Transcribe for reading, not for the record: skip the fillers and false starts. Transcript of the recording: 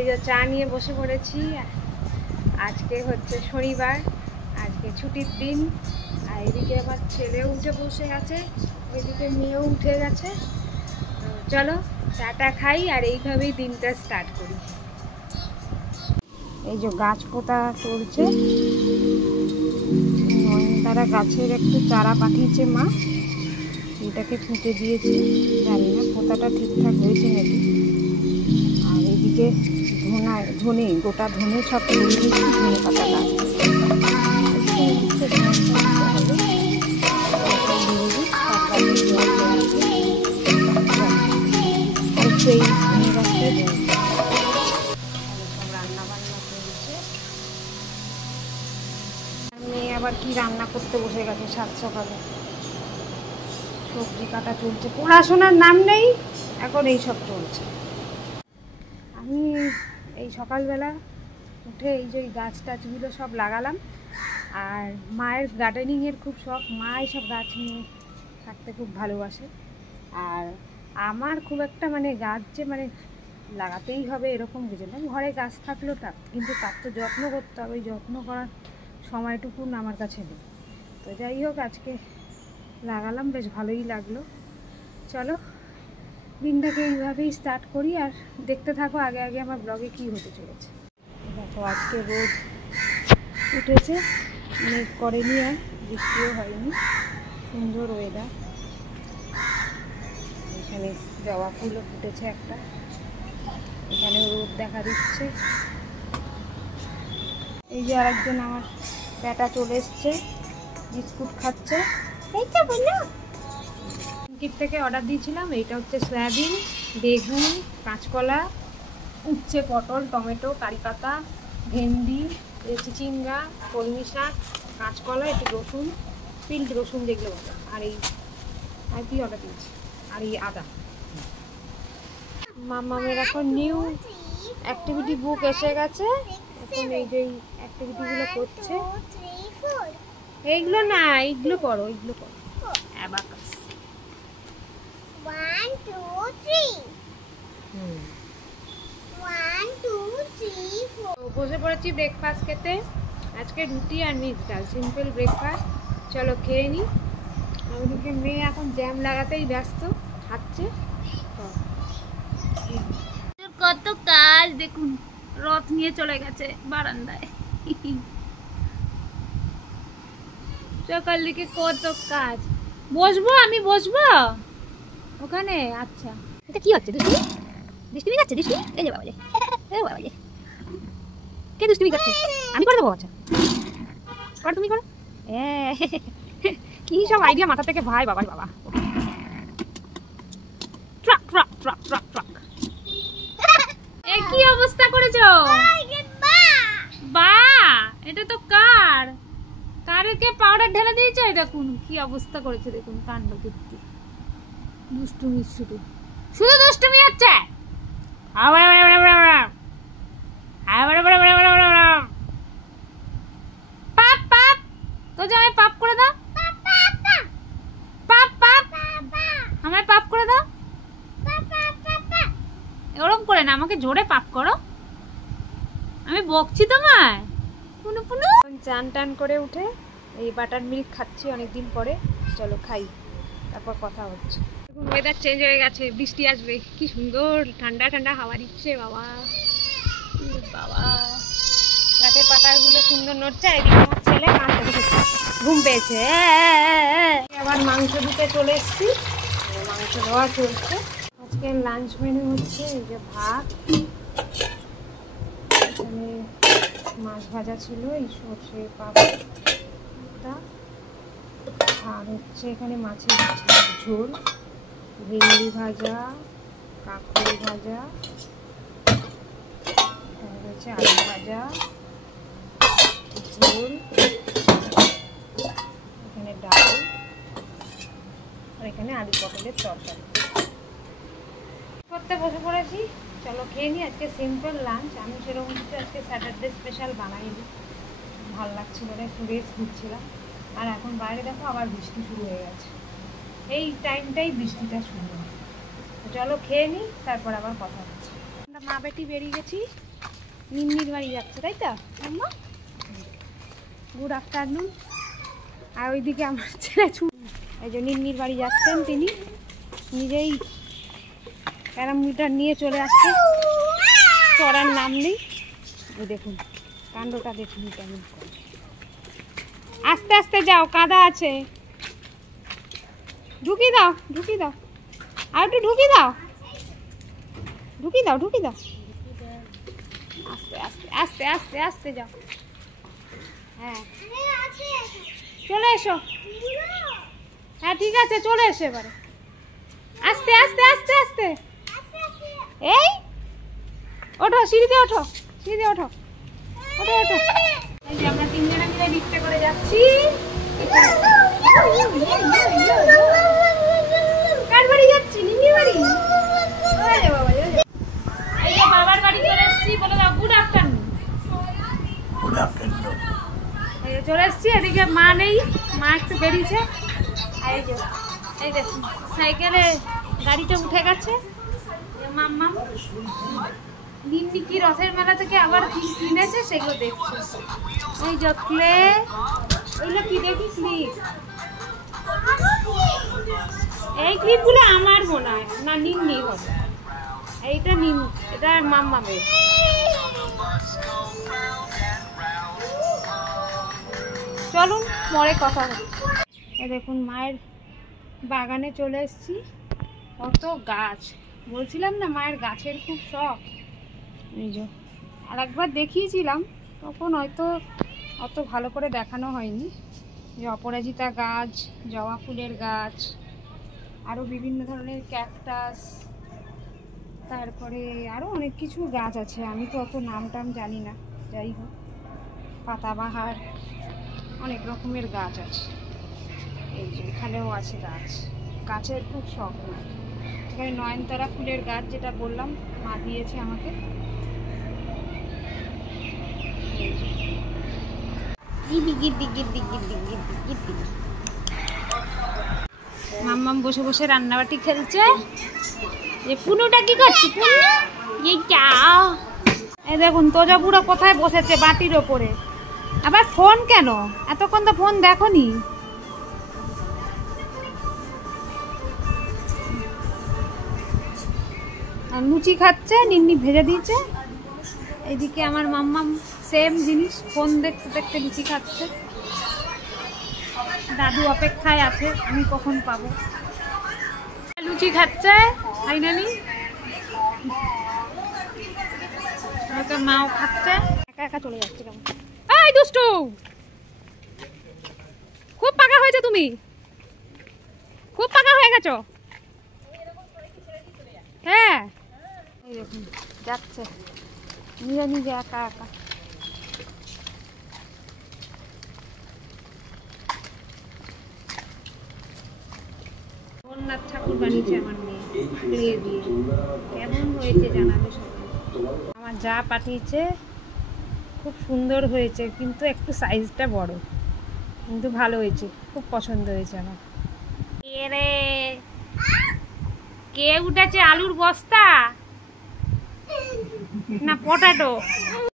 এই যে চা নিয়ে বসে পড়েছি। আজকে হচ্ছে শনিবার, আজকে ছুটির দিন। আর এদিকে আবার ছেলেও উঠে বসে গেছে, ওইদিকে মেয়েও উঠে গেছে। তো চলো চাটা খাই আর এইভাবেই দিনটা স্টার্ট করি। এই যে গাছ পোতা চলছে, নয়নতারা গাছের একটু চারা পাঠিয়েছে মা, এটাকে পুঁতে দিয়েছি। জানি না পোতাটা ঠিকঠাক হয়েছে নাকি। আর এদিকে ধনে গোটা ধনে সব তুলে দিয়েছি, ধনে পাতা গাছ এই ধনে গাছটাই সব রান্না বান্না চলছে। মেয়ে আবার কি রান্না করতে বসে গেছে সাত সকালে, সবজি কাটা চলছে, পড়াশোনার নাম নেই এখন, এই সব চলছে। আমি এই সকালবেলা উঠে এই যে গাছ টাছগুলো সব লাগালাম। আর মায়ের গার্ডেনিংয়ের খুব শখ, মা এইসব গাছ নিয়ে থাকতে খুব ভালোবাসে। আর আমার খুব একটা গাছ যে লাগাতেই হবে এরকম কিছু না, ঘরে গাছ থাকলেও কিন্তু তার তো যত্ন করতে হবে, ওই যত্ন করার সময়টুকু আমার কাছে নেই। তো যাই হোক, আজকে লাগালাম, বেশ ভালোই লাগলো। চলো দিনটাকে এইভাবেই স্টার্ট করি আর দেখতে থাকো আগে আগে আমার ব্লগে কি হতে চলেছে। দেখো আজকে রোদ উঠেছে, মেঘ করেনি আর বৃষ্টিও হয়নি, সুন্দর ওয়েদার। এখানে জবা ফুলও ফুটেছে একটা, এখানে রোদ দেখা দিচ্ছে। এই যে আরেকজন আমার বেটা চলে এসছে, বিস্কুট খাচ্ছে। এইটা বলো ব্লিঙ্কিট থেকে অর্ডার দিয়েছিলাম। এইটা হচ্ছে সয়াবিন, বেগুন, কাঁচকলা, উচ্ছে, পটল, টমেটো, কারিপাতা, ভেন্ডি, চিচিঙ্গা, কলমি শাক, কাঁচকলা, একটু রসুন, পিল্ড রসুন যেগুলো বলে, আর এই আর কি অর্ডার দিয়েছি, আর এই আদা। মামামের এখন নিউ অ্যাক্টিভিটি বুক এসে গেছে, এখন এই যে অ্যাক্টিভিটিগুলো করছে। এইগুলো না, এইগুলো পড়ো, এইগুলো পড়ো, অ্যাবাকাস। 1 2 3 1 2 3 4। বসে পড়েছি ব্রেকফাস্ট খেতে। আজকে রুটি আর মিক্স ডাল, সিম্পল ব্রেকফাস্ট। চলো খেয়ে নিই। ওদিকে মেয়ে এখন জ্যাম লাগাতেই ব্যস্ত, খাচ্ছে। কত কাজ দেখুন, রথ নিয়ে চলে গেছে বারান্দায়। সকাল দিকে কত কাজ। বসবো, আমি বসবো ওখানে। আচ্ছা, এটা কি হচ্ছে? দুষ্টুমি করছে, দুষ্টুমি। এই যে বাবা যে, এই বাবা যে, কে দুষ্টুমি করছে? আমি করে দেবো। আচ্ছা কর, তুমি করো। কি সব আইডিয়া মাথা থেকে ভাই, বাবা বাবা। Truck truck truck truck truck. কি অবস্থা করেছো? বা এটা তো কার কারকে পাউডার ঢেলে দিয়েছে। দেখুন কি অবস্থা করেছে, দেখুন কাণ্ড কীর্তি। দুষ্টুমি, শুধু শুধু দুষ্টুমি হচ্ছে। পাপ পাপ, তো যে আমায় পাপ করে দাও, পাপ পাপ, আমায় পাপ করে দাও। ওরম করে না, আমাকে জোরে পাপ করো, আমি বকছি তোমায়। পুনু পুনু। চান টান করে উঠে এই বাটার মিল্ক খাচ্ছি অনেকদিন পরে। চলো খাই, তারপর কথা হচ্ছে। ওয়েদার চেঞ্জ হয়ে গেছে, বৃষ্টি আসবে। কি সুন্দর ঠান্ডা ঠান্ডা হাওয়া দিচ্ছে বাবা, বাবা। গাছের পাতাগুলো সুন্দর নড়ছে। এদিকে আমার ছেলে কাঁদতে বসেছে, ঘুম পেয়েছে। আবার মাংস দিতে চলে এসেছি, মাংস দেওয়া চলছে। আজকে লাঞ্চ মেনু হচ্ছে এই যে ভাত, এখানে মাছ ভাজা ছিল, এই সর্ষে পাবদা, আর হচ্ছে এখানে মাছের ঝোল, ভেন্ডি ভাজা, কাঁকড়ি ভাজা, হচ্ছে আলু ভাজা, ঝোল, এখানে ডাল, আর এখানে আলু পটলের তরকারি করতে বসে পড়েছি। চলো খেয়ে নিই। আজকে সিম্পল লাঞ্চ, আমি সেরকম কিছু আজকে স্যাটারডে স্পেশাল বানাইনি, ভালো লাগছিল না, একটু রেস্ট দিচ্ছিলাম। আর এখন বাইরে দেখো আবার বৃষ্টি শুরু হয়ে গেছে, এই টাইমটাই বৃষ্টিটা শুরু হয়। তো চলো খেয়ে নিই, তারপর আবার কথা হচ্ছে। আমরা মা বেটি বেরিয়ে গেছি নিন্নির বাড়ি যাচ্ছে, তাই তো আম্মা? Good afternoon. আর ওইদিকে আমার ছেলে এই যে নিন্নির বাড়ি যাচ্ছেন, তিনি নিজেই প্যারামিটার নিয়ে চলে আসছে, চড়ার নাম নেই। ওই দেখুন কাণ্ডটা দেখুন কেমন করে। আস্তে আস্তে যাও, কাদা আছে। ঢুকিয়ে দাও, ঢুকিয়ে দাও, আর একটু ঢুকিয়ে দাও, ঢুকিয়ে দাও, ঢুকিয়ে দাও। আস্তে আস্তে আস্তে আস্তে আস্তে যাও। হ্যাঁ চলে এসো। হ্যাঁ ঠিক আছে, চলে এসো এবারে। আস্তে আস্তে আস্তে আস্তে। এই ওঠো, সিঁড়িতে ওঠো, সিঁড়িতে ওঠো, ওঠো ওঠো। এই যে আমরা তিনজনে মিলে লিফটে করে যাচ্ছি। কার বাড়ি যাচ্ছি? নিন্নির বাড়ি। এই যে বাবার বাড়ি চলে এসেছি, বলে দাও গুড আফটারনুন। Good afternoon. এই যে চলে এসেছি, এদিকে মা নেই, মা একটু বেরিয়েছে। আর এই যে এই দেখুন সাইকেলে গাড়িটা উঠে গেছে। মাম্মাম নিন্নি কি রথের মেলা থেকে আবার কি কিনেছে সেগুলো দেখছে। এই যে ক্লে, ওইগুলো কি দেখি ক্লিপ। এই ক্লিপগুলো আমার মনে হয় না, নিন্নি হবে। এইটা নিন্নি, এটা মাম্মামের। চলুন পরে কথা হবে। এই দেখুন মায়ের বাগানে চলে এসেছি। কত গাছ, বলছিলাম না মায়ের গাছের খুব শখ। এই যে আর একবার দেখিয়েছিলাম, তখন হয়তো অত ভালো করে দেখানো হয়নি। যে অপরাজিতা গাছ, জবা ফুলের গাছ, আরও বিভিন্ন ধরনের ক্যাকটাস, তারপরে আরও অনেক কিছু গাছ আছে, আমি তো অত নাম টাম জানি না। যাই হোক, পাতাবাহার, অনেক রকমের গাছ আছে। এই যে এখানেও আছে গাছ, গাছের খুব শখ না। এখানে নয়নতারা ফুলের গাছ, যেটা বললাম মা দিয়েছে আমাকে। মাম্মাম বসে বসে রান্নাবাটি খেলছে। যে পুনুটা কি করছে? এই দেখুন তোজা বুড়ো কোথায় বসেছে, বাটির ওপরে। আবার ফোন কেন? এতক্ষণ তো ফোন দেখোনি। আর লুচি খাচ্ছে, নিন্নি ভেজে দিয়েছে। এইদিকে আমার মাম্মাম সেম জিনিস, ফোন দেখতে দেখতে লুচি খাচ্ছে। দাদু অপেক্ষায় আছে আমি কখন পাবো। লুচি খাচ্ছে ফাইনালি, মাও খাচ্ছে। একা একা চলে যাচ্ছে কেমন। এই দুষ্টু, খুব পাকা হয়েছে তুমি, খুব পাকা হয়ে গেছো। হ্যাঁ এই দেখুন যাচ্ছে নিজে নিজে একা একা। জগন্নাথ ঠাকুর বানিয়েছে আমার মেয়ে ক্লে দিয়ে। কেমন হয়েছে জানাবে সবাই। আমার যা পাঠিয়েছে খুব সুন্দর হয়েছে, কিন্তু একটু সাইজটা বড়, কিন্তু ভালো হয়েছে, খুব পছন্দ হয়েছে আমার। কে রে, কে উঠেছে? আলুর বস্তা না পটাটো?